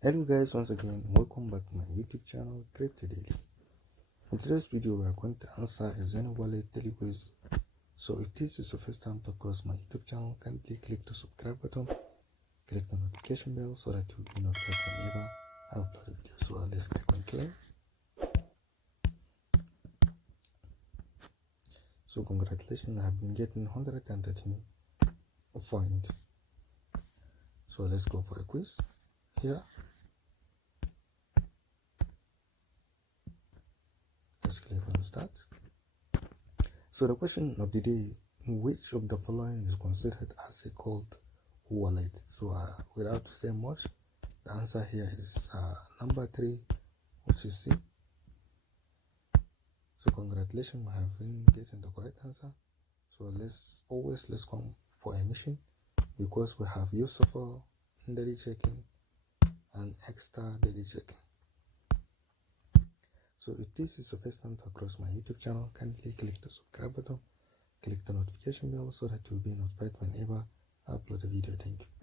Hello guys, once again welcome back to my YouTube channel Crypto Daily. In today's video we are going to answer a Xenea wallet daily quiz. So if this is your first time to cross my YouTube channel, kindly click the subscribe button, click the notification bell so that you'll be notified whenever I upload a video. So let's click on claim. So congratulations, I have been getting 113 points. So let's go for a quiz here. Let's click on start. So the question of the day, which of the following is considered as a gold wallet? So without to say much, the answer here is number 3, which is C. So congratulations, I have been getting the correct answer. So let's come for a mission, because we have useful daily checking and extra daily checking. So if this is the first time to cross my YouTube channel, kindly click the subscribe button, click the notification bell so that you'll be notified whenever I upload a video. Thank you.